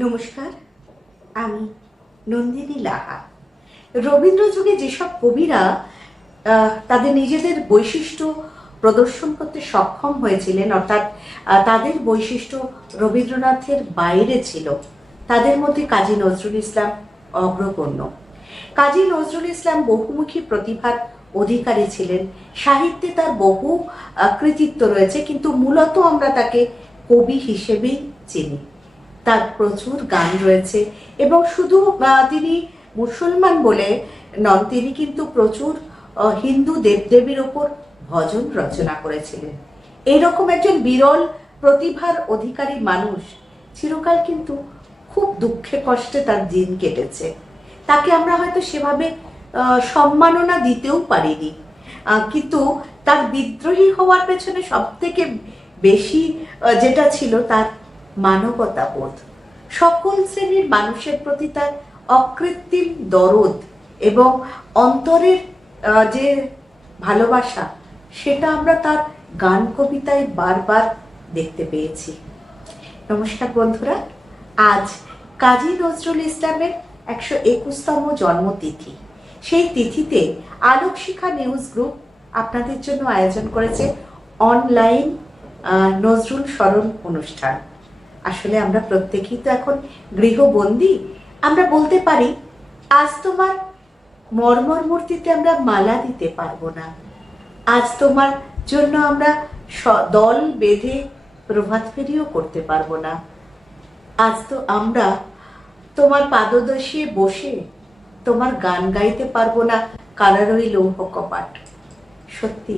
নমস্কার, আমি নন্দিনী লাহা। রবীন্দ্র যুগে যেসব কবিরা তাদের নিজেদের বৈশিষ্ট্য প্রদর্শন করতে সক্ষম হয়েছিলেন, অর্থাৎ তাদের বৈশিষ্ট্য রবীন্দ্রনাথের বাইরে ছিল, তাদের মধ্যে কাজী নজরুল ইসলাম অগ্রগণ্য। কাজী নজরুল ইসলাম বহুমুখী প্রতিভার অধিকারী ছিলেন। সাহিত্যে তার বহু কৃতিত্ব রয়েছে, কিন্তু মূলত আমরা তাকে কবি হিসেবেই চিনি। তার প্রচুর গান রয়েছে এবং শুধু তিনি মুসলমান বলে নন, তিনি কিন্তু প্রচুর হিন্দু দেবদেবীর ওপর ভজন রচনা করেছিলেন। এইরকম একজন বিরল প্রতিভার অধিকারী মানুষ চিরকাল কিন্তু খুব দুঃখে কষ্টে তার দিন কেটেছে। তাকে আমরা হয়তো সেভাবে সম্মাননা দিতেও পারিনি, কিন্তু তার বিদ্রোহী হওয়ার পেছনে সব থেকে বেশি যেটা ছিল তার মানবতা বোধ। সকল শ্রেণীর মানুষের প্রতি তার অকৃত্রিম দরদ এবং অন্তরের যে ভালোবাসা, সেটা আমরা তার গান কবিতায় বারবার দেখতে পেয়েছি। নমস্কার বন্ধুরা, আজ কাজী নজরুল ইসলামের 121তম জন্মতিথি। সেই তিথিতে আলোকশিখা নিউজ গ্রুপ আপনাদের জন্য আয়োজন করেছে অনলাইন নজরুল স্মরণ অনুষ্ঠান। আসলে আমরা প্রত্যেকেই তো এখন গৃহবন্দী। আমরা বলতে পারি, আজ তোমার মর্মর মূর্তিতে আমরা মালা দিতে পারবো না, আজ তোমার জন্য আমরা দল বেঁধে প্রভাত ফেরিও করতে পারবো না, আজ তো আমরা তোমার পাদদেশে বসে তোমার গান গাইতে পারবো না, কারারই লৌহ কপাট। সত্যি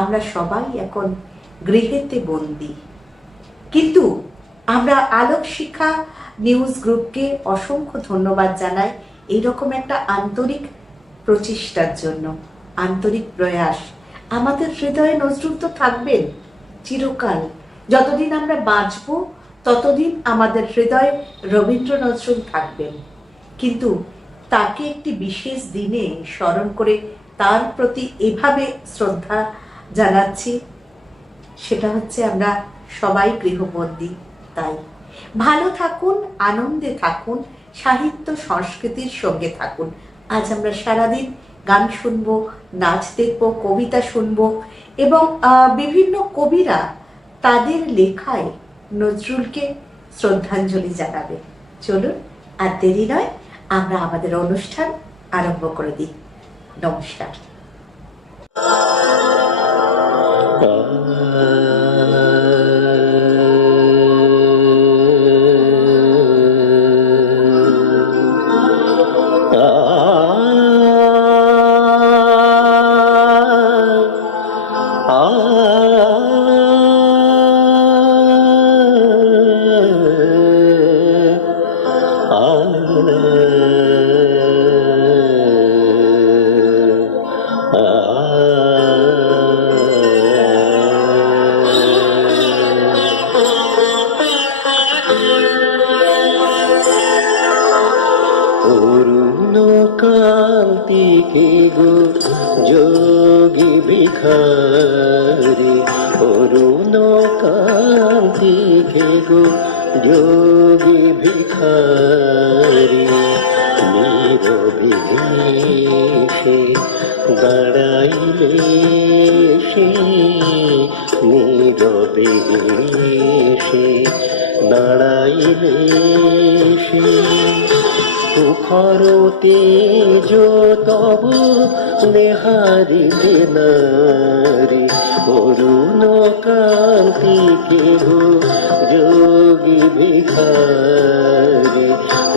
আমরা সবাই এখন গৃহেতে বন্দী। কিন্তু আমরা আলোকশিখা নিউজ গ্রুপকে অসংখ্য ধন্যবাদ জানাই এইরকম একটা আন্তরিক প্রচেষ্টার জন্য, আন্তরিক প্রয়াস। আমাদের হৃদয়ে নজরুল তো থাকবেন চিরকাল। যতদিন আমরা বাঁচব ততদিন আমাদের হৃদয়ে রবীন্দ্র নজরুল থাকবেন। কিন্তু তাকে একটি বিশেষ দিনে স্মরণ করে তার প্রতি এভাবে শ্রদ্ধা জানাচ্ছি, সেটা হচ্ছে আমরা সবাই গৃহবন্দী। তাই ভালো থাকুন, আনন্দে থাকুন, সাহিত্য সংস্কৃতির সঙ্গে থাকুন। আজ আমরা সারাদিন গান শুনবো, নাচ দেখবো, কবিতা শুনবো এবং বিভিন্ন কবিরা তাদের লেখায় নজরুলকে শ্রদ্ধাঞ্জলি জানাবে। চলুন আর দেরি নয়, আমরা আমাদের অনুষ্ঠান আরম্ভ করে দিই। নমস্কার। কান্তিকে গো যোগী ভিখারি, অরুণ কান্তিকে গো যোগী ভিখারি, নীরবে সে দাঁড়াইলে সে, নীরবে সে দাঁড়াইলে সে, তুখর তেজ তব নেহারিলে নারী, অরুণ কান্তিকে গো যোগী ভিখারি,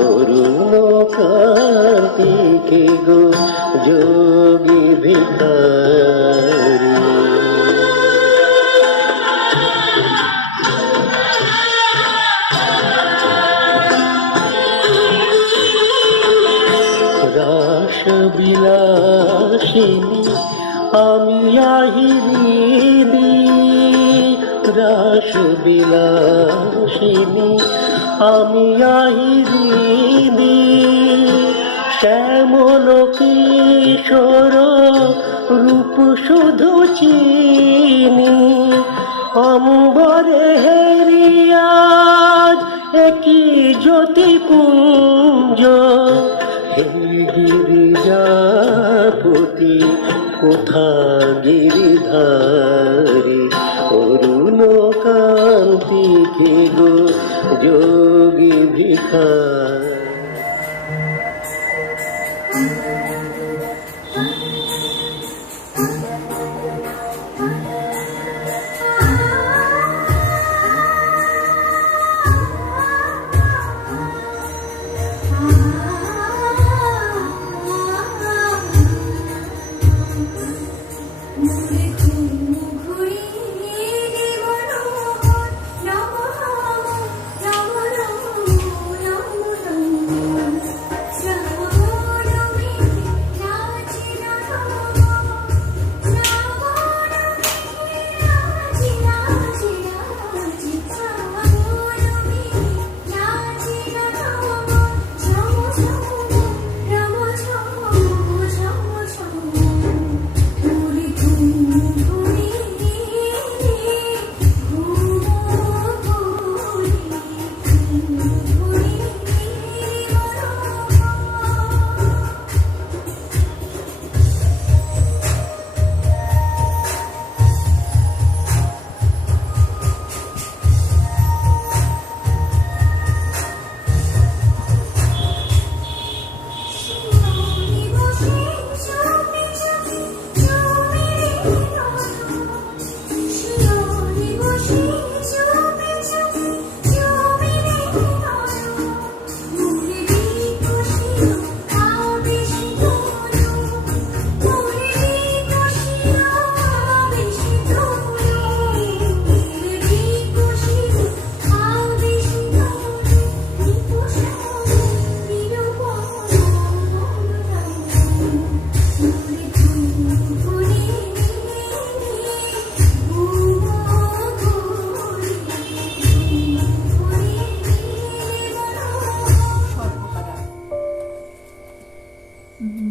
অরুণ কান্তিকে গো যোগী ভিখারি। বিলাসিনী আমি আহিরিনি, রাস বিলাসিনী আমি আহিরিনি, শ্যামল কিশোর রূপ শুধু চিনি, অম্বরে হেরিয়াজ একই জ্যোতিপুঞ্জ হে গিরিজাপতি কোথা গিরিধারী অরুণ কান্তি কে গো যোগী ভিখার।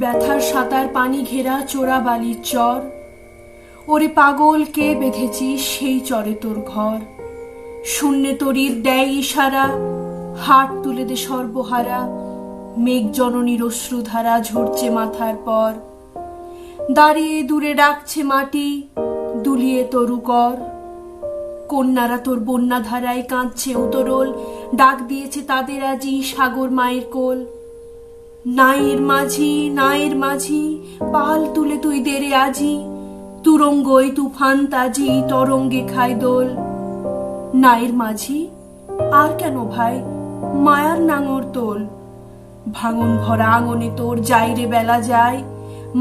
ব্যথার সাঁতার পানি ঘেরা চোরা বালির চর, ওরে পাগল কে বেঁধেছিস সেই চরে তোর ঘর। শূন্যে তরির দেয় ইশারা, হাত তুলে দে সর্বহারা, মেঘ জননীর অশ্রুধারা ঝরছে মাথার পর। দাঁড়িয়ে দূরে ডাকছে মাটি, দুলিয়ে তরু কর। কন্যারা তোর বন্যা ধারায় কাঁদছে উতরল, ডাক দিয়েছে তাদের আজি সাগর মায়ের কোল। নায়ের মাঝি নায়ের মাঝি, পাল তুলে তুই দেরে আজি, তুরঙ্গই তুফান তাজি তরঙ্গে খায় দোল। নায়ের মাঝি আর কেন ভাই, মায়ার নাঙর তোল। ভাঙন ভরা আঙনে তোর যাইরে বেলা যায়,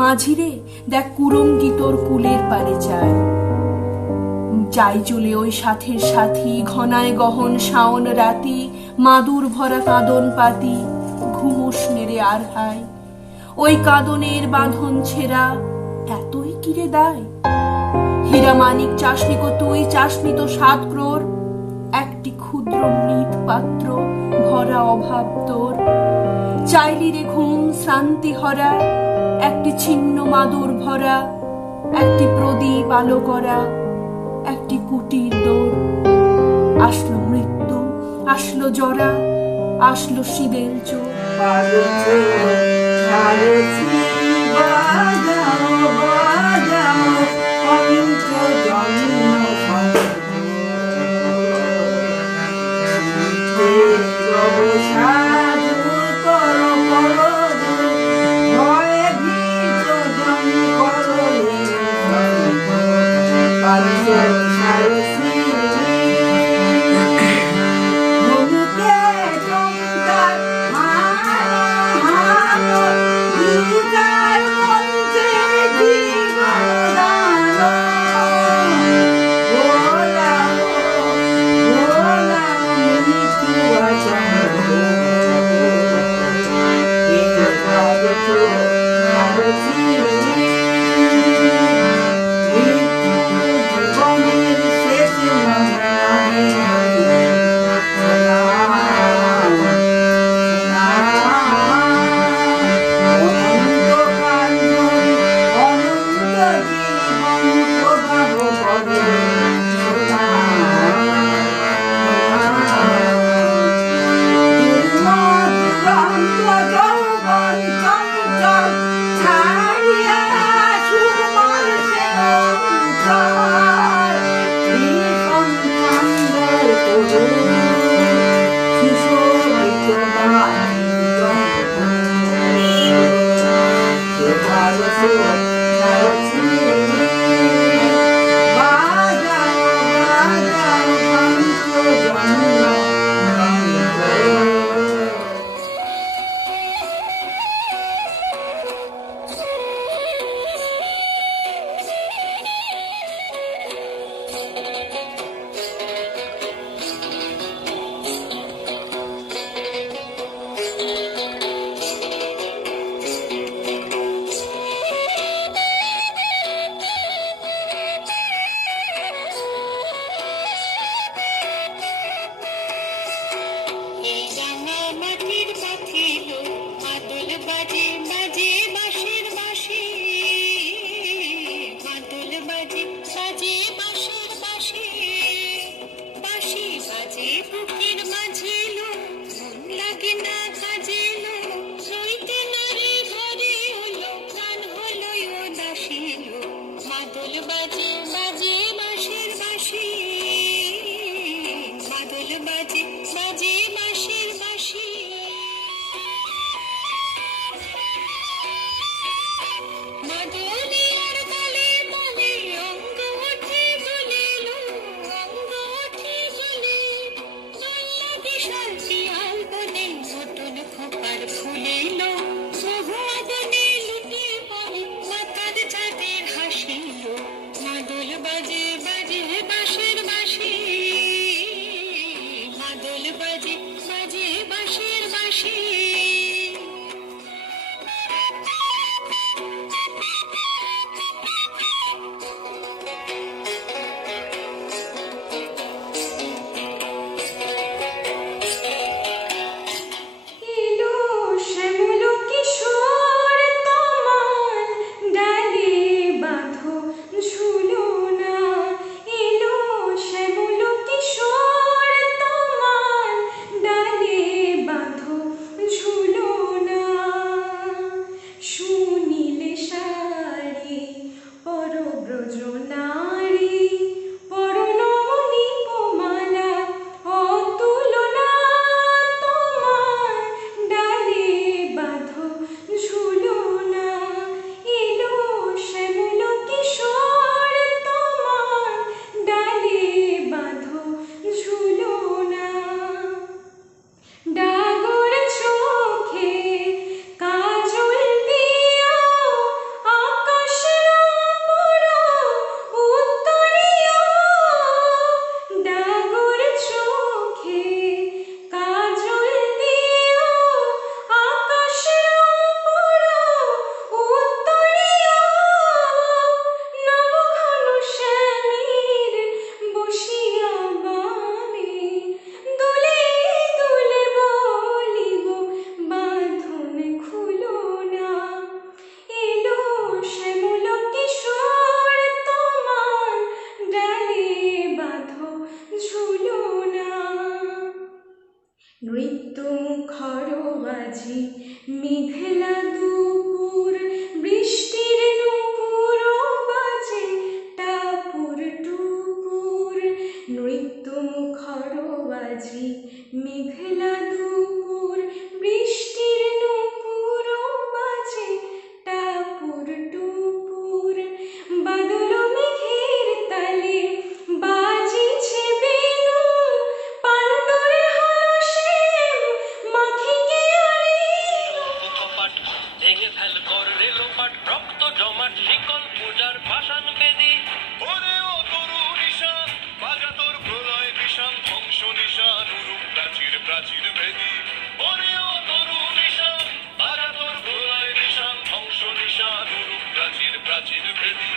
মাঝিরে দেখ কুরঙ্গি তোর কুলের পারে যায়। যাই চলে ওই সাথের সাথী, ঘনায় গহন শাওন রাতি, মাদুর ভরা কাঁদন পাতি, ঘুমোস মেরে আর হাই। ওই কাঁদনের বাঁধন ছেঁড়া এতই কিরে দায়। হীরা মানিক চাষনি কো তুই, চাষনি তো 7 ক্রোর, একটি ক্ষুদ্র মৃৎ পাত্র ভরা অভাব তোর। চাইলি রে ঘুম শ্রান্তি হরা, একটি ছিন্ন মাদুর ভরা, একটি প্রদীপ আলো করা, একটি কুটির দৌড়। আসলো মৃত্যু, আসলো জরা, আসলো শিবেল চোর। হাসি। এলো শ্যামল কিশোর তোমার ডালে বাঁধো ঝুলনা, এলো শ্যামল কিশোর তোমার ডালে বাঁধো ঝুলনা। শুনিলে সারি পরব্রজ নারী পরনমণি পোমালা অতুলনা, তোমার ডালে বাঁধো ঝুলনা। এলো শ্যামল কিশোর তোমার ডালে বাঁধো ঝুলনা। ডাগর চোখে কাজল দিও আকাশের পুরো উত্তরীয়। ডাগর চোখে কাজল দিও আকাশের পুরো উত্তরীয়। নবঘন শ্যামীর বসিয়া গানে দুলে দুলে বলিব বাঁধন খুলো না। এলো শ্যামল কিশোর তোমার ডালে বাঁধো ঝুলনা। নৃত্য মুখর বাজি মেঘলা দুপুর বৃষ্টির নুপুর বাজে টাপুর টুপুর। নৃত্য মুখর বাজি মেঘলা দুপুর বৃষ্টির নুপুর বাজে টাপুর টুপুর। বাদল মেঘের তালে বাজিছে বেণু পাণ্ডুর হাসে মাখিকে আরেণু। কপাট ভেঙে ফেল কর রেলোপাট রক্ত জমাট শিকল পূজার পাষাণ বেদি। ওরে ও তরু নিশান বাজা তোর প্রলয় বিষান ধ্বংস নিশান উরুপ প্রাচীর প্রাচীর ভেদি। ওরে ও তরু নিশান বাজা তোর প্রলয় বিষান ধ্বংস নিশান উরুপ প্রাচীর প্রাচীর ভেদি।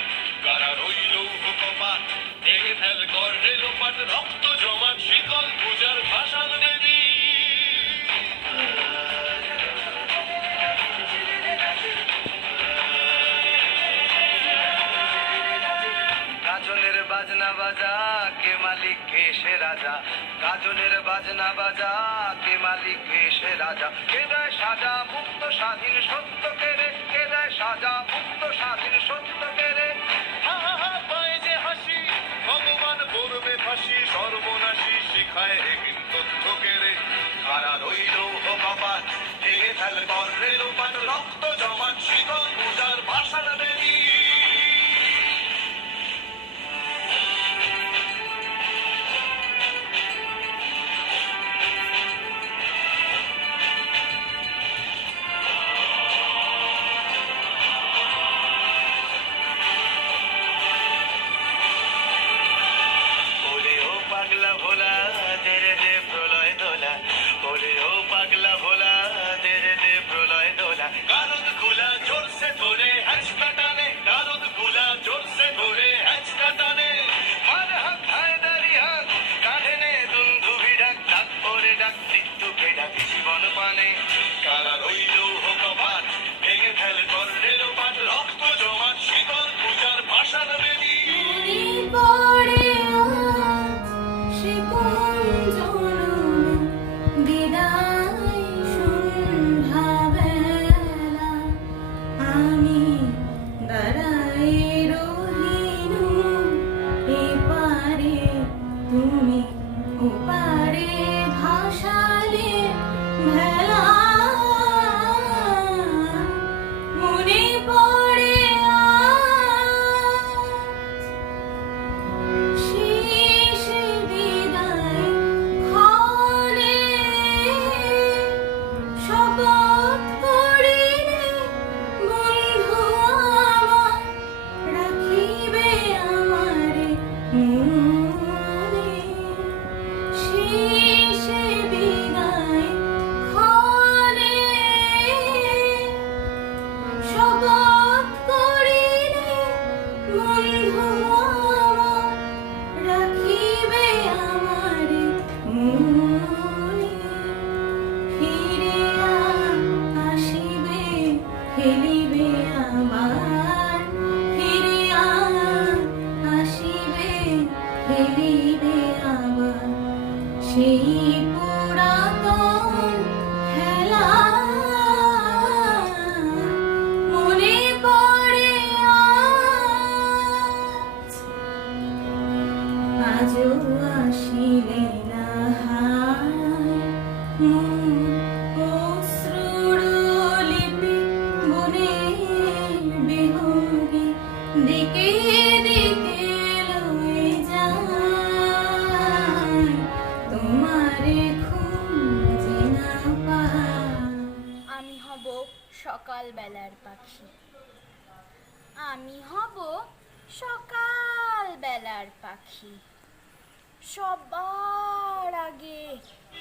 কারা রইল কপাট ভেঙে ফেল কর রেলোপাট রক্ত জমাট শিকল পূজার পাষাণ বেদি। গাজনের বাজনা বাজা কে মালিক কে সে রাজা। গাজনের বাজনা বাজা কে মালিক কে সে রাজা। কে দেয় সাজা মুক্ত স্বাধীন সত্য কেড়ে, কে দেয় সাজা মুক্ত স্বাধীন সত্য কেড়ে। হা হা হা পায় যে হাসি ভগবান করবে ফাঁসি সর্বনাশী শিখায় একিন তথ্য কেড়ে। কারা রইল কপাট ভেঙে ফেল কর রেলোপাট রক্ত জমাট শিকল পূজার ভাষার বেদি। ওরে ও পাগলা ভোলা তেরে দে প্রলয় দোলা। ওরে ও পাগলা ভোলা তেরে দে প্রলয় দোলা। গারদ খুলা জোরসে ধরে হ্যাঁচকা টানে, গারদ খুলা জোরসে ধরে হ্যাঁচকা টানে। হার হাত হায়দারি হাত কাঁধে নে দুন্ধুভি ডাক ডাক পরে ডাক মৃত্যুকে ডাক জীবন পানে। কারা রইল কপাট ভেঙে ফেল কর রেলোপাট রক্ত জমাট শিকল পূজার ভাষার বেদি। পড়ে সে কোন জনমে বিদায় সন্ধ্যাবেলা আমি দাঁড়াই রহিনু এপারে তুমি ওপারে ভাসালে ভেলা। অশ্রুলিপি বুনে বিহঙ্গি দিকে দিকে লয়ে যায় তোমারে খুঁজে না পাই। আমি হব সকালবেলার পাখি, আমি হব সকালবেলার পাখি। সবার আগে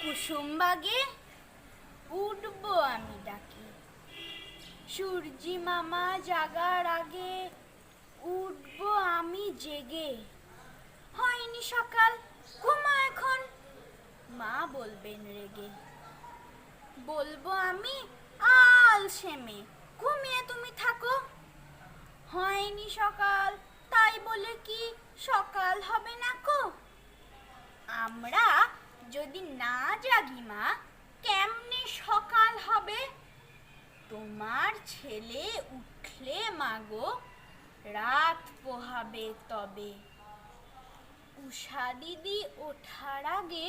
কুসুম বাগে উঠবো আমি ডাকে। সূর্যি মামা জাগার আগে উঠবো আমি জেগে। হয়নি সকাল, ঘুমা এখন, মা বলবেন রেগে। বলবো আমি আলসেমে, ঘুমিয়ে তুমি থাকো। হয়নি সকাল, তাই বলে কি সকাল হবে না কো? আমরা যদি না জাগি মা, কেমনে সকাল হবে? তোমার ছেলে উঠলে মাগো, রাত পোহাবে তবে। উষা দিদি ওঠার আগে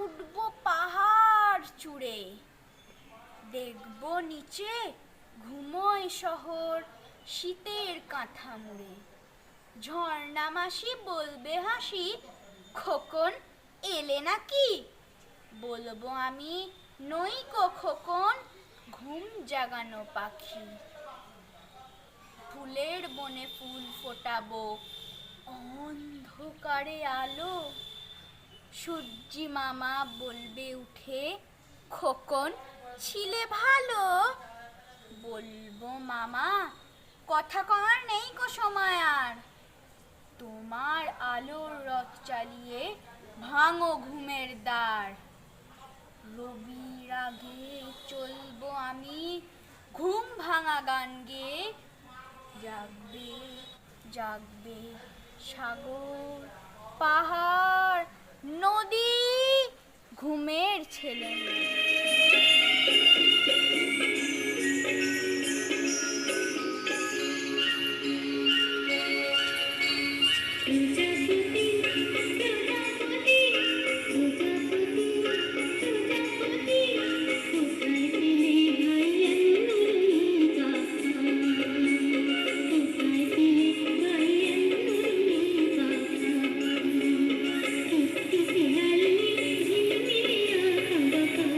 উঠবো পাহাড় চূড়ে। দেখবো নিচে ঘুমোয় শহর শীতের কাঁথা মুড়ে। ঝর্ণা মাসি বলবে হাসি, খোকন এলে নাকি? বলবো আমি নই কো খোকন, ঘুম জাগানো পাখি। ফুলের বনে ফুল ফোটাবো, অন্ধকারে আলো। সূর্যি মামা বলবে উঠে, খোকন ছিলে ভালো। বলবো মামা কথা কওয়ার নেই কো সময় আর। তোমার আলোর রথ চালিয়ে ভাঙো ঘুমের দ্বার। রবির আগে চলবো আমি ঘুম ভাঙা গান গেয়ে। জাগবে জাগবে সাগর পাহাড় নদী, ঘুমের ছেলে মেয়ে। Thank you.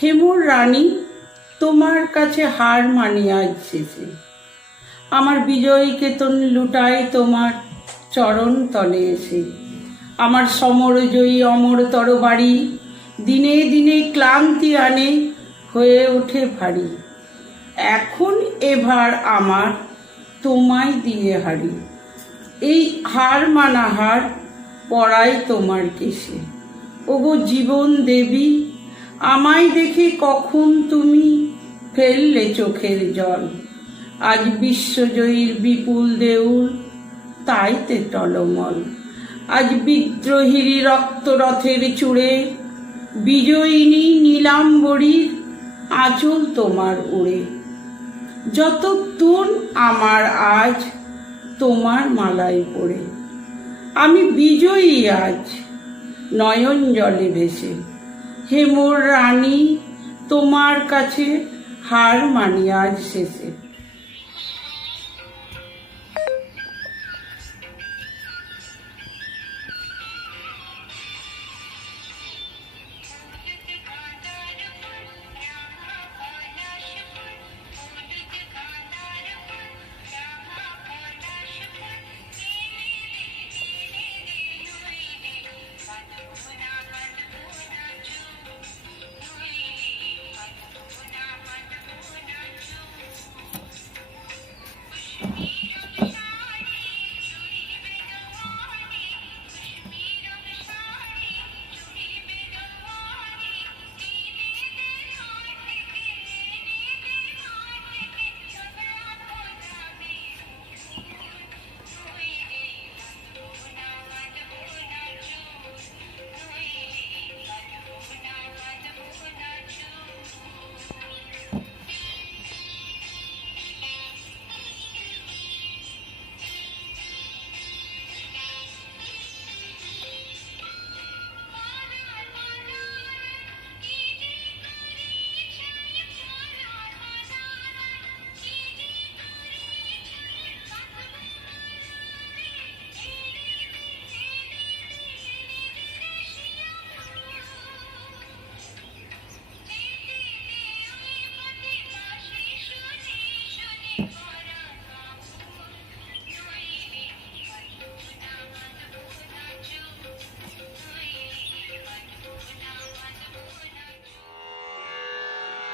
হেমুর রানী, তোমার কাছে হার মানি আজ শেষে। আমার বিজয়ী কেতন লুটাই তোমার চরণ তলে এসে। আমার সমরজয়ী অমর তরবারি দিনে দিনে ক্লান্তি আনে, হয়ে ওঠে ভারী। এখন এবার আমার তোমায় দিয়ে হারি। এই হার মানা হার পড়াই তোমার কেশে। ওগো জীবন দেবী, আমায় দেখে কখন তুমি ফেললে চোখের জল। আজ বিশ্বজয়ীর বিপুল দেউল তাইতে টলমল। আজ বিদ্রোহীর রক্তরথের চূড়ে বিজয়িনী নীলাম্বরীর আঁচল তোমার উড়ে। যত তুন আমার আজ তোমার মালায় পড়ে। আমি বিজয়ী আজ নয়ন জলে ভেসে। হেমুর রানী, তোমার কাছে হার মানি আজ শেষে।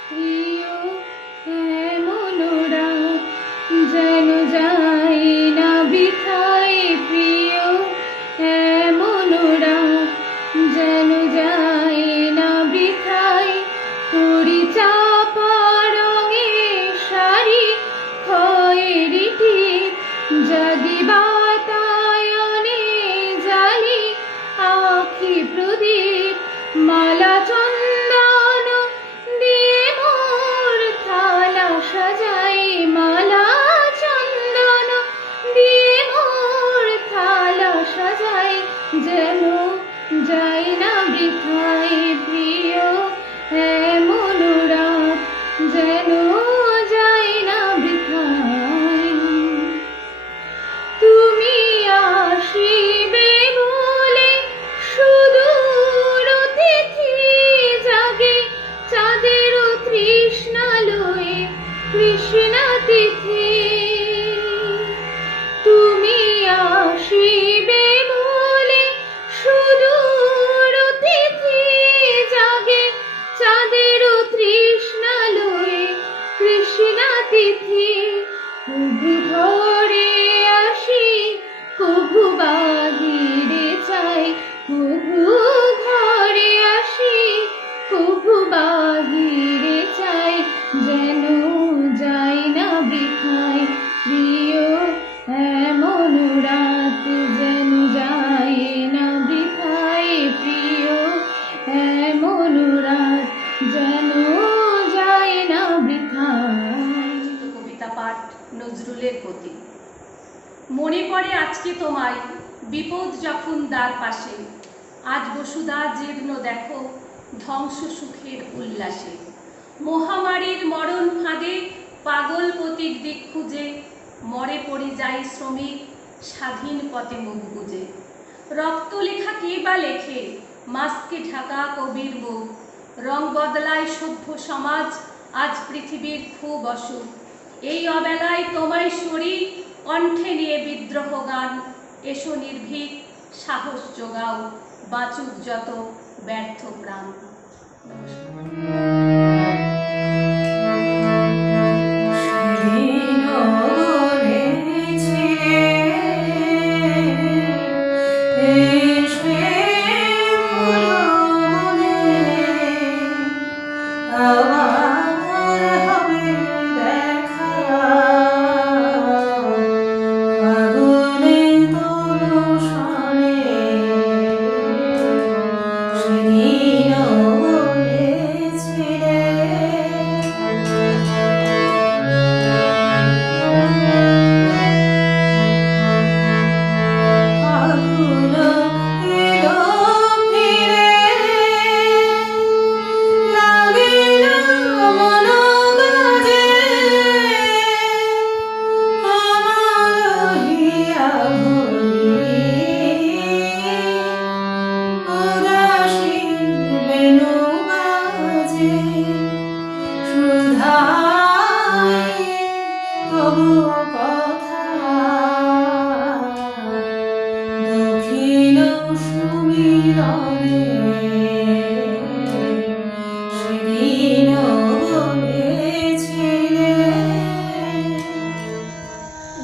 প্রিয় এমন রাত যেন যায় না বৃথায়, প্রিয় এমন রাত যেন যায় না বৃথায়। পরিচাপা রঙে শাড়ি খয়েরি টিপ, জাগি বাতায়নে জালি আখি প্রদীপ। মালা চন্দন দিয়ে মোর থালা সাজাই, মালা চন্দন দিয়ে মোর থালা সাজাই। যেন যাই না বৃথায়, প্রিয় এমন রাত যেন যাই না বৃথায়। তুমি আসিবে বলে সুদূর অতিথি জাগে, চাঁদের তৃষ্ণা লয়ে কৃষ্ণা তিথি। তুমি আসিবে বলে সুদূর অতিথি জাগে, চাঁদের তৃষ্ণা লয়ে কৃষ্ণা তিথি। কভু ধরে আসি কভু বাহিরে চাই, কভু ঘরে আসি কভু বাহিরে চাই। যেন যাই না বৃথায়, প্রিয় এমন রাত যেন যায় না বৃথায়, প্রিয় এমন রাত যেন যায় না বৃথায়। কবিতা পাঠ নজরুলের প্রতি। মনে পড়ে আজকে তোমায় বিপদ যখন দ্বার পাশে, আজ বসুধা জীর্ণ দেখো ধ্বংস সুখের উল্লাসে। মহামারীর মরণ ফাঁদে পাগল পতিক দিক খুঁজে, মরে পরিযায়ী শ্রমিক স্বাধীন পথে মুখ বুজে। রক্ত লেখা কে বা লেখে মাস্কে ঢাকা কবির মুখ, রং বদলায় সভ্য সমাজ, আজ পৃথিবীর খুব অসুখ। এই অবেলায় তোমায় সরি, কণ্ঠে নিয়ে বিদ্রোহ গান। এসো নির্ভীক, সাহস যোগাও, বাঁচুক যত ব্যর্থ প্রাণ।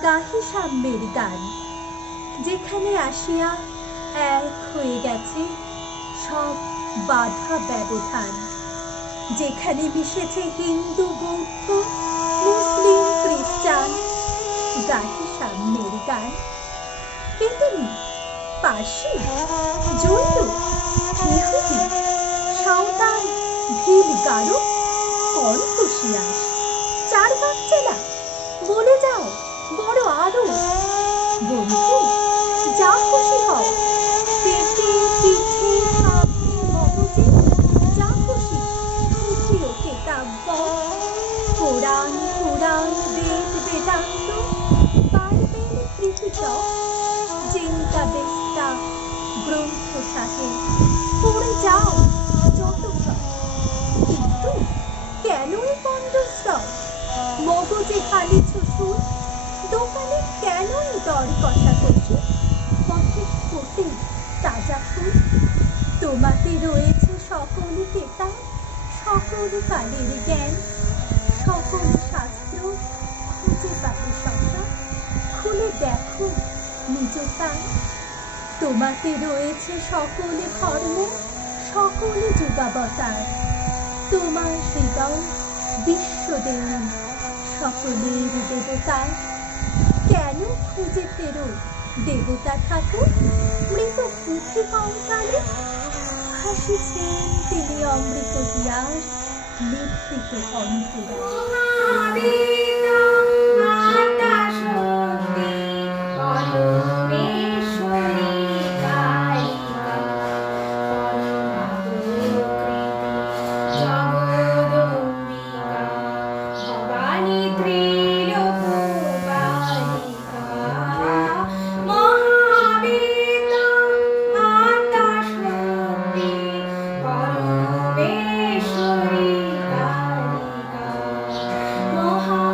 গাহি সাম্যের গান, যেখানে আসিয়া এক হয়ে গেছে সব বাধা ব্যবধান, যেখানে মিশেছে হিন্দু বৌদ্ধ মুসলিম খ্রিস্টান। গাহি সাম্যের গান, বেদনী পার্সি জৈন ইহুদি সাঁওতাল ভিল গারো কনফুসিয়াস চারবাক চেলা বলে যাও বড় আরো। বন্ধু যা খুশি হও, পেটে পিঠে হাতে মগজে যা খুশি উঠিও কেতাব্য। কোরআন পুরাণ বেদ বেদান্ত বাইবেল ত্রিপিটক চিন্তা বেস্তা গ্রন্থ সাহেব পড়ে যাও যত সব। কিন্তু কেনই কণ্ঠস্বর, মগজে খালি ছুসুর, দোকানে কেনই দর কষাকষি, পথে ফোটে তাজা ফুল। তোমাতে রয়েছে সকল কেতাব, সকল কালের জ্ঞান, সকল শাস্ত্র খুঁজে পাবে সন্তান। খুলে দেখো নিজ প্রাণ, তোমাতে রয়েছে সকল ধর্ম, সকল যুগাবতার। তোমার হৃদয় বিশ্বদেবী, সকলের দেবতার। কেন খুঁজে ফেরো দেবতা ঠাকুর, মৃত পুঁথি কঙ্কালে হাসিছেন তিনি অমৃত দিয়ার নিভৃত অন্তরালে। মহা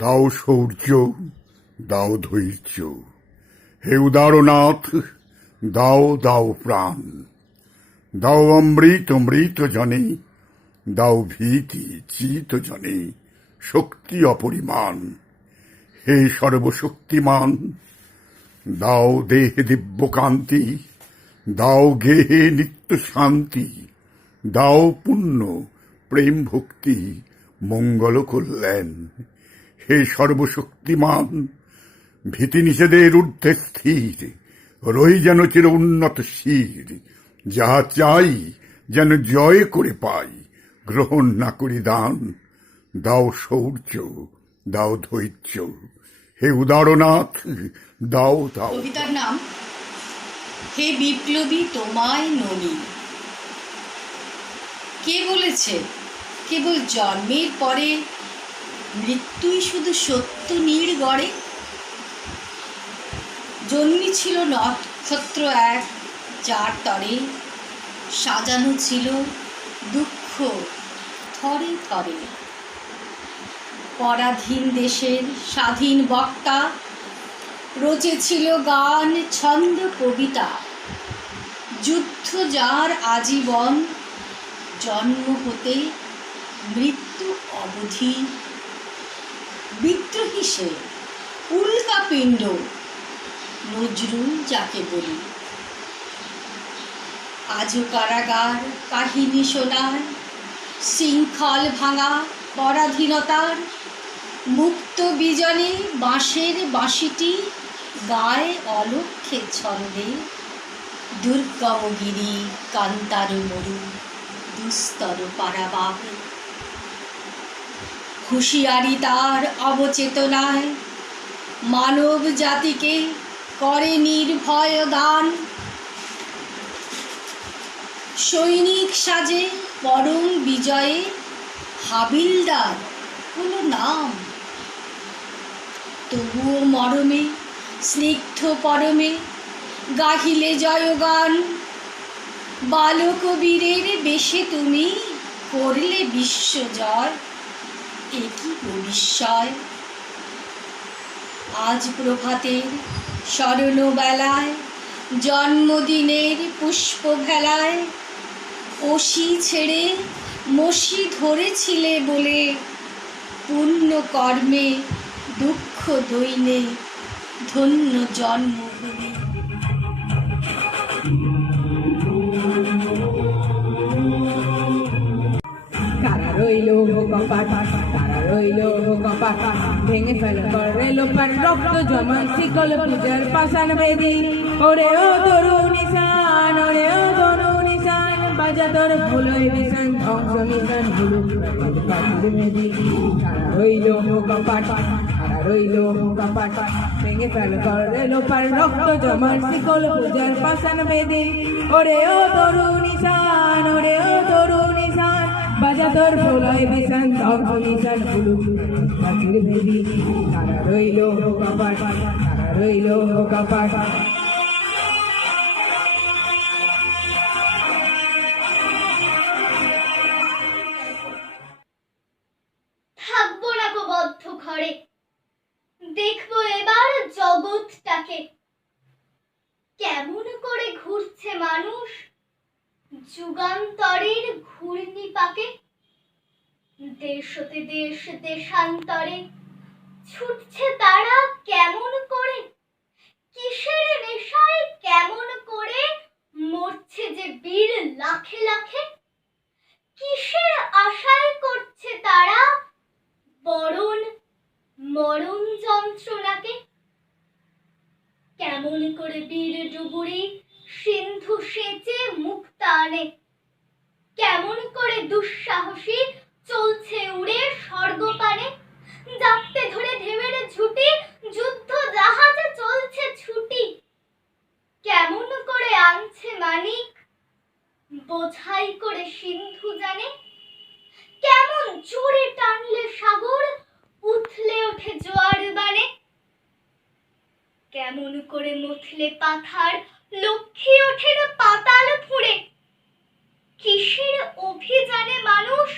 দাও শৌর্য, দাও ধৈর্য, হে উদারনাথ, দাও দাও প্রাণ, দাও অমৃত অমৃত জনে, দাও ভীতি চিত জনে, শক্তি অপরিমাণ। হে সর্বশক্তিমান, দাও দেহে দিব্য কান্তি, দাও গেহে নিত্য শান্তি, দাও পুণ্য প্রেম ভক্তি মঙ্গল কল্যাণ। হে সর্বশক্তিমান, ভীতি নিষেধের ঊর্ধ্বে স্থির, রই যেন চির উন্নত শির, যাহা চাই যেন জয় করে পাই, গ্রহণ না করি দান। দাও শৌর্য, দাও ধৈর্য, হে উদারনাথ, দাও দাও। কবিতার নাম হে বিপ্লবী তোমায় নমি। কে বলেছে কেবল জন্মের পরে মৃত্যুই শুধু সত্য নীড় গড়ে? জন্মেছিল নক্ষত্র এক, যার তরে সাজানো ছিল দুঃখ থরে থরে। পরাধীন দেশের স্বাধীন বক্তা রচেছিল গান ছন্দ কবিতা। যুদ্ধ যার আজীবন, জন্ম হতে মৃত্যু অবধি। বিদ্রোহী সে উল্কাপিণ্ড, নজরুল যাকে বলি। আজও কারাগার কাহিনী শোনায় শৃঙ্খল ভাঙা পরাধীনতার। মুক্ত বিজনে বাঁশের বাঁশিটি গায়ে অলক্ষ্যে ছন্দে। দুর্গমগিরি কান্তার মরু, দুস্তর পারাবার। হুঁশিয়ারি তার অবচেতনায় মানব জাতিকে করে নির্ভয় দান। সৈনিক সাজে পরম বিজয়ে হাবিলদার হলো নাম। তবুও মরমে স্নিগ্ধ পরমে গাহিলে জয়গান। বালক বীরের বেশে তুমি করলে বিশ্বজয়, এ কি বিস্ময়। আজ প্রভাতের স্মরণ বেলায়, জন্মদিনের পুষ্প ভেলায়, অসি ছেড়ে মসি ধরেছিলে বলে পুণ্য কর্মে দুঃখ দৈনে ধন্য জন্মভূমি। কারা রইল কপাট, কারা রইল কপাট, ভেঙে ফেল করে লোপাট। রক্ত জমা শিকল পূজার পাষাণ বেদি। ওরে ও তরু নিশান, ওরে ও তরু নিশান, বাজা তোর ভুলোয় বিশান, ধ্বংস মিশান ভুলু পাখির মেদি। কারা রইল কপাট, কারা রইল কপাট, ভেঙে ফেল করে লোপাট। রক্ত জমা শিকল পূজার পাষাণ বেদি। ওরে ও তরু নিশান, ওরে ও তরু নিশান, বাজা তোর ভোলায় বিশান, ধ্বংস মিশান ভুলু পাখির মেদি। কারা রইল কপাট, কারা রইল কপাট। থাকবো না গো বদ্ধ ঘরে, দেখবো এবার জগৎটাকে। কেমন করে ঘুরছে মানুষ যুগান্তরের ঘূর্ণি পাকে। দেশ হতে দেশ দেশান্তরে ছুটছে তারা কেমন করে। কিসের নেশায় কেমন করে মরছে যে বীর লাখে লাখে। কিসের আশায় করছে তারা বরণ মরণ যন্ত্রণাকে। কেমন করে বীর ডুবুরি সিন্ধু সেচে মুক্তা আনে। কেমন করে দুঃসাহসী চলছে উড়ে স্বর্গপানে। জাপটে ধরে ঢেউয়ের ঝুটি যুদ্ধ জাহাজে চলছে ছুটি। কেমন করে আনছে মানিক বোঝাই করে সিন্ধু জানে। কেমন জোরে টানলে সাগর উথলে ওঠে জোয়ার বানে। কেমন করে মুথলে পাথার লক্ষ্মী ওঠে না পাতাল ফুঁড়ে। কিসের অভিযানে মানুষ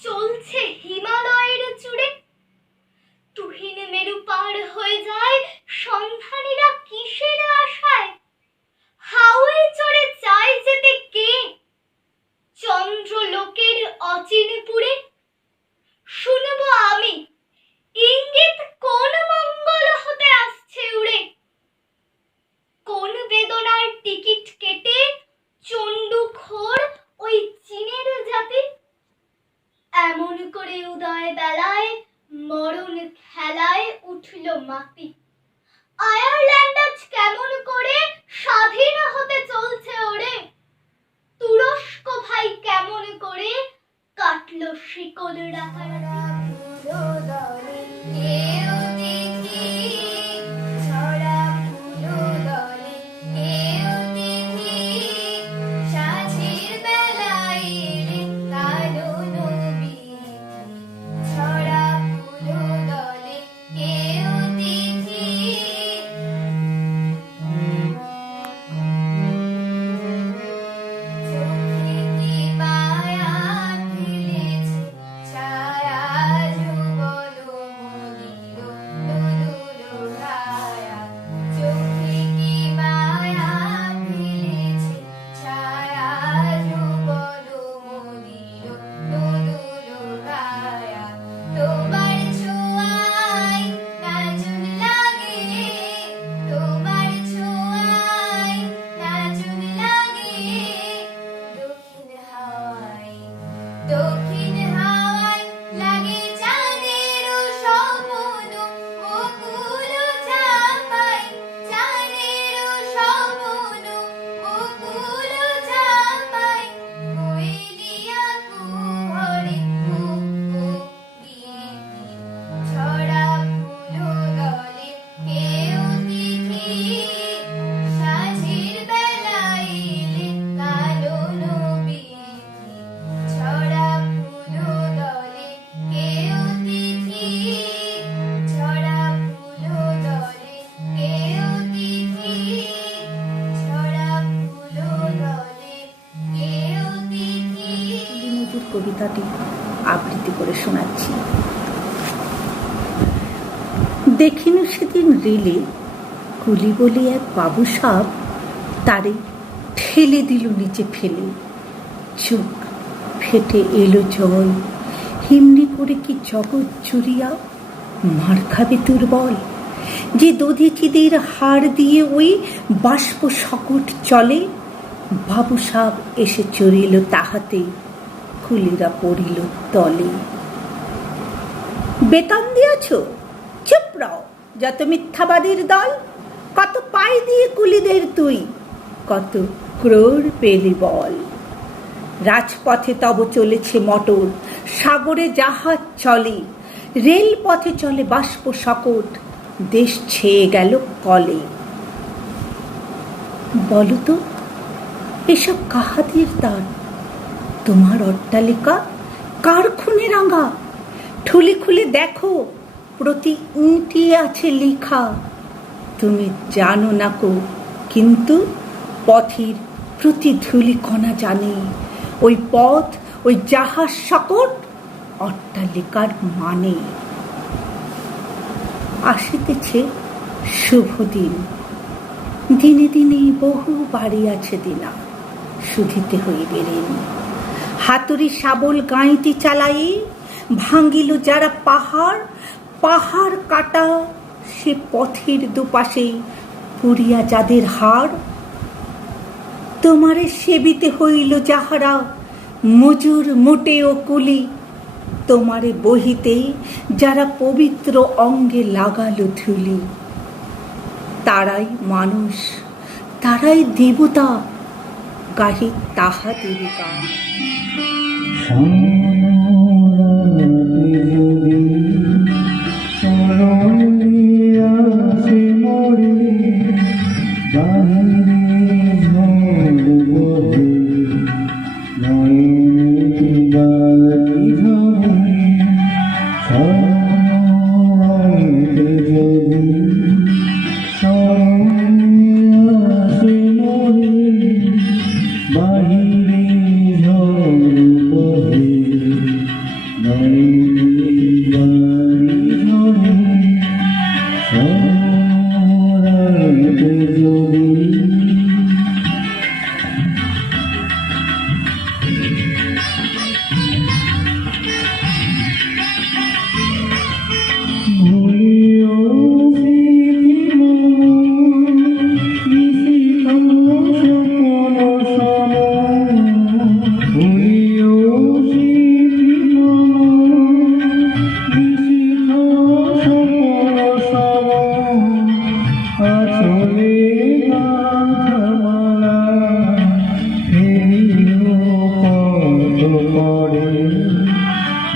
চলছে হিমালয়ের চূড়ে। তুহিন সন্ধানীরা কিসের আশায় হাওয়াই চড়ে চায় যেতে কে চন্দ্রলোকের অচিনপুরে? শুনবো আমি ইঙ্গিত কোন মঙ্গল হতে আসছে উড়ে, কোন বেদনার টিকিট কেটে চণ্ডুখোর ওই চীনের জাতি। এমন করে উদয় বেলায় মরণ খেলায় উঠল মাতি। আয়ারল্যান্ড আজ কেমন করে স্বাধীন হতে চলছে ওরে, তুরস্ক ভাই কেমন করে কাটলো শিকল কবিতাটি আবৃত্তি করে শোনাচ্ছি। দেখিনু সেদিন রেলে কুলি বলে এক বাবু সাপ, তারে ঠেলে দিল নিচে ফেলে। চোখ ফেটে এলো জল, হিমনি করে কি জগৎ জুড়িয়া মার খাবে দুর্বল। যে দধিচিদের হাড় দিয়ে ওই বাষ্প সকট চলে, বাবু সাপ এসে চড়িল তাহাতে, কুলিরা পড়িল তলে। বেতন দিয়েছ? চুপ রাও যত মিথ্যাবাদীর দল। কত পাই দিয়ে কুলিদের তুই, কত ক্রোড় পেলি বল। রাজপথে তব চলেছে মটর, সাগরে জাহাজ চলে, রেলপথে চলে বাষ্প সকট, দেশ ছেয়ে গেল কলে। বলো তো এসব কাহাদের দান? তোমার অট্টালিকা কার খুনে রাঙা? ঠুলি খুলে দেখো প্রতি ইঁটে আছে লেখা। তুমি জানো না কো, কিন্তু পথের প্রতি ধুলি কণা জানে, ওই পথ ওই জাহাজ সকট অট্টালিকার মানে। আসিতেছে শুভ দিন, দিনে দিনে বহু বাড়ি আছে দিনা, শুধিতে হইবে ঋণ। হাতুড়ি শাবল গাঁইতি চালাই ভাঙ্গিল যারা পাহাড়, পাহাড় কাটা সে পথের দুপাশে পুরিয়া যাদের হাড়। তোমারে সেবিতে হইল যাহারা মজুর মোটে ও কুলি, তোমারে বহিতে যারা পবিত্র অঙ্গে লাগালো ধুলি। তারাই মানুষ, তারাই দেবতা, গাহি তাহাদের গান। বাহিরে ঝড় বহে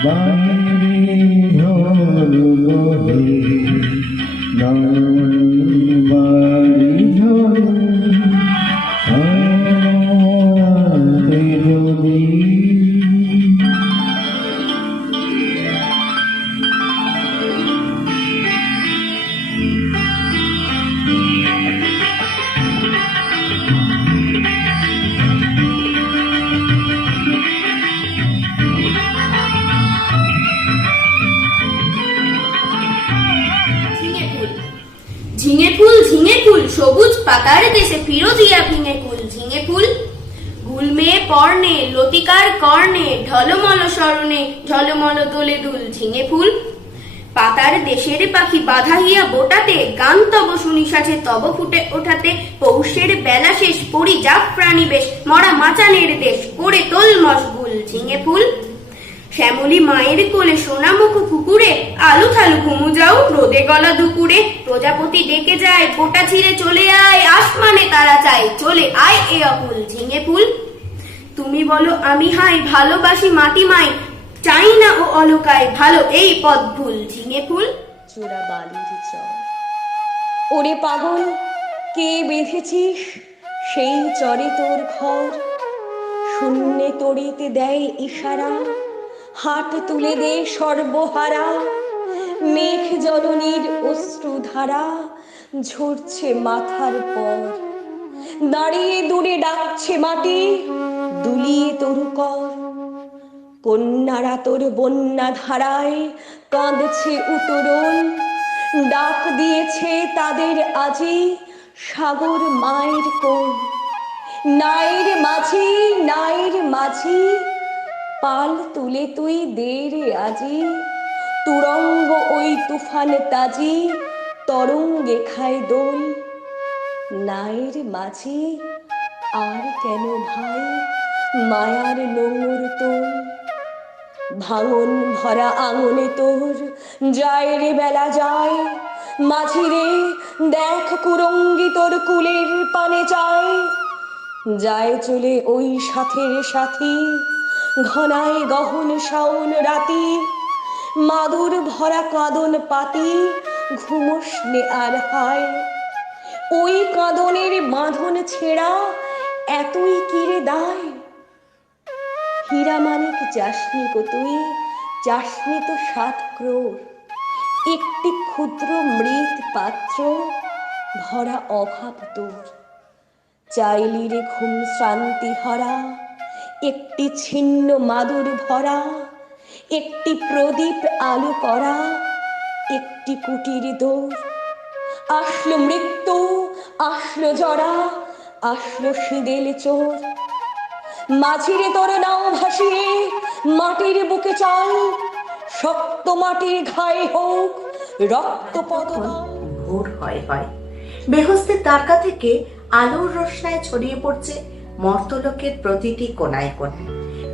বাইরে ঝড় বহে নয়ন বাড়ি ঝড় ছায়াতে যদি ঝিঙে ফুল সবুজ পাতার দেশে ফিরোজিয়া ভিঙে কুল ঝিঙে ফুল গুলমে পর্ণে লতিকার কর্ণে ঢলমল স্মরণে ঝলমল দোলে দুল ঝিঙে ফুল পাতার দেশের পাখি বাধাইয়া বোটাতে গান তব শুনি সাথে তব ফুটে ওঠাতে পৌষের বেলা শেষ পড়ি যাক প্রাণী বেশ মরা মাচানের দেশ করে তোল মশগুল ঝিঙে ফুল শ্যামলী মায়ের কোলে সোনামুখ পুকুরে আলু থালু ঘুমু যাও রোদে গলা দুপুরে প্রজাপতি ডেকে যায় বোটা ছিঁড়ে চলে আয় আসমানে তারা চায় চলে আয় এ অকুল ঝিঙে ফুল তুমি বলো আমি হাই ভালোবাসি মাটি মাই চাই না ও অলকায় ভালো এই পদ ভুল ঝিঙে ফুল চোরা বালির চর ওরে পাগল কে বেঁধেছিস সেই চরে তোর ঘর শূন্যে তড়িতে দেয় ইশারা হাত তুলে দে সর্বহারা মেঘ জননীর অশ্রুধারা ঝরছে মাথার পর দাঁড়িয়ে দূরে ডাকছে মাটি দুলিয়ে তরু কর কন্যারা তোর বন্যা ধারায় কাঁদছে উতরণ ডাক দিয়েছে তাদের আজি সাগর মায়ের কোল নাইর মাঝি পাল তুলে তুই দে রে আজি তুরঙ্গ ওই তুফান তাজি তরঙ্গে খায় দোল নাইর মাঝি আর কেন ভাই মায়ার নোংর তোল ভাঙন ভরা আঙনে তোর যায় রে বেলা যায় মাঝি রে দেখ কুরঙ্গি তোর কুলের পানে যায় চলে ওই সাথের সাথী ঘনায় গহন শাওন রাতি মাদুর ভরা কাঁদন পাতি ঘুমোসনে আর হায় ওই কাঁদনের বাঁধন ছেঁড়া এতই কিরে দায় হীরা মানিক যাসনি গো তুই যাসনি তো 7 ক্রোড় একটি ক্ষুদ্র মৃত পাত্র ভরা অভাব তোর চাইলি রে ঘুম শ্রান্তি হরা একটি ছিন্ন মাদুর ভরা একটি প্রদীপ আলো করা একটি কুটির দোর আসলো মৃত্যু আসলো জরা আসলো সিঁদেল চোর মাঝিরে তোর নাও ভাসিয়ে মাটির বুকে চাল শক্ত মাটির ঘায়ে হোক রক্ত পদগাল ভোর হয় বেহস্তের তারকা থেকে আলোর রোশনায় ছড়িয়ে পড়ছে মর্তলোকের প্রতিটি কোনায় কোনায়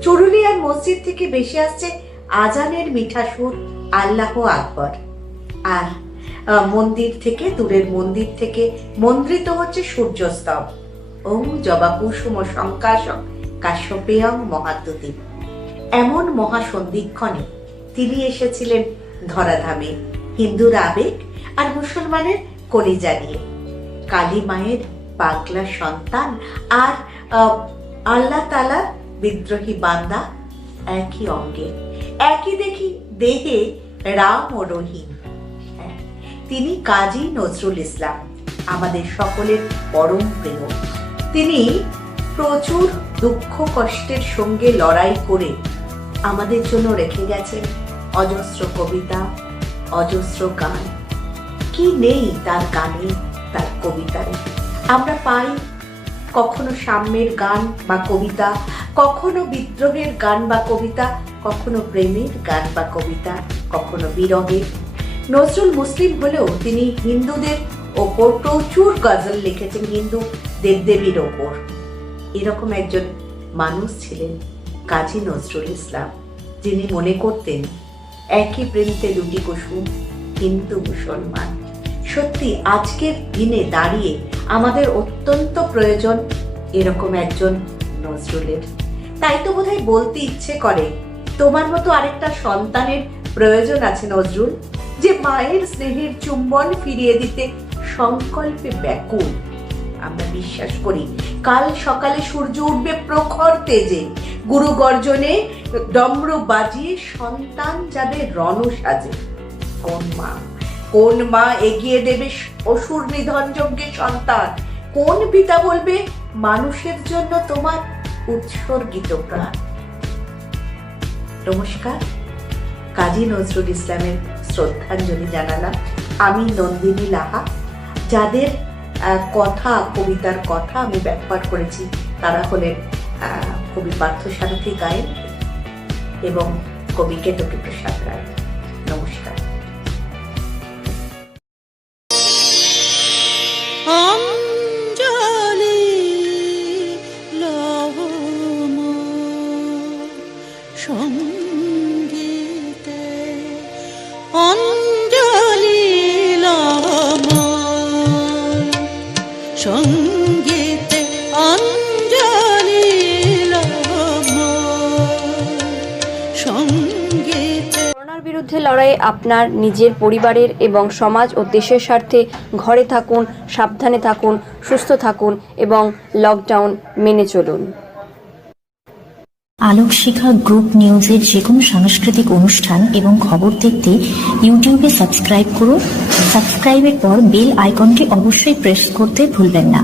চুরুলিয়ার মসজিদ থেকে ভেসে আসছে আজানের মিঠা সুর আল্লাহ আকবর আর মন্দির থেকে দূরের মন্দির থেকে মন্দ্রিত হচ্ছে সূর্যস্তব ওম জবা কুসুম শঙ্কাশক কাশ্যপেয়ং মহাদ্যুতি এমন মহাসন্ধিক্ষণে তিনি এসেছিলেন ধরাধামে হিন্দুর আবেগ আর মুসলমানের কলিজা নিয়ে কালী মায়ের পাগলা সন্তান আর আল্লাহ তাআলার বিদ্রোহী বান্দা একই অঙ্গে একই দেখি দেহে রাম ও রহিম তিনি কাজী নজরুল ইসলাম আমাদের সকলের পরম প্রিয় তিনি প্রচুর দুঃখ কষ্টের সঙ্গে লড়াই করে আমাদের জন্য রেখে গেছেন অজস্র কবিতা অজস্র গান কি নেই তার গানে তার কবিতায় আমরা পাই কখনো সাম্যের গান বা কবিতা কখনো বিদ্রোহের গান বা কবিতা কখনো প্রেমের গান বা কবিতা কখনো বিরহের নজরুল মুসলিম হলেও তিনি হিন্দুদের ওপর প্রচুর গজল লিখেছেন হিন্দু দেবদেবীর ওপর এরকম একজন মানুষ ছিলেন কাজী নজরুল ইসলাম যিনি মনে করতেন একই প্রেমতে দুটি কুসুম হিন্দু মুসলমান সত্যি আজকের দিনে দাঁড়িয়ে আমাদের অত্যন্ত প্রয়োজন এরকম একজন নজরুলের তাই তো বোধহয় বলতে ইচ্ছে করে তোমার মতো আরেকটা সন্তানের প্রয়োজন আছে নজরুল, যে মায়ের স্নেহের চুম্বন ফিরিয়ে দিতে সংকল্পে ব্যাকুল। আমরা বিশ্বাস করি কাল সকালে সূর্য উঠবে প্রখর তেজে, গুরু গর্জনে ডমর বাজিয়ে সন্তান যাবে রণ সাজে। কোন মা এগিয়ে দেবে অসুর নিধন যজ্ঞে সন্তান? কোন পিতা বলবে মানুষের জন্য তোমার উৎসর্গিত প্রাণ? নমস্কার, কাজী নজরুল ইসলামের শ্রদ্ধাঞ্জলি জানালাম। আমি নন্দিনী লাহা। যাদের কথা, কবিতার কথা আমি ব্যবহার করেছি তারা হলেন কবি পার্থসারথী গায়েন এবং কবি কেতকী প্রসাদ রায়। নমস্কার। অঞ্জলি লব সঙ্গীতে, অঞ্জলি লব সঙ্গীতে, অঞ্জলি লব সঙ্গীতে। করোনার বিরুদ্ধে লড়াইয়ে আপনার, নিজের, পরিবারের এবং সমাজ ও দেশের স্বার্থে ঘরে থাকুন, সাবধানে থাকুন, সুস্থ থাকুন এবং লকডাউন মেনে চলুন। আলোকশিখা গ্রুপ নিউজের যে কোনো সাংস্কৃতিক অনুষ্ঠান এবং খবর দেখতে ইউটিউবে সাবস্ক্রাইব করুন। সাবস্ক্রাইবের পর বেল আইকনটি অবশ্যই প্রেস করতে ভুলবেন না।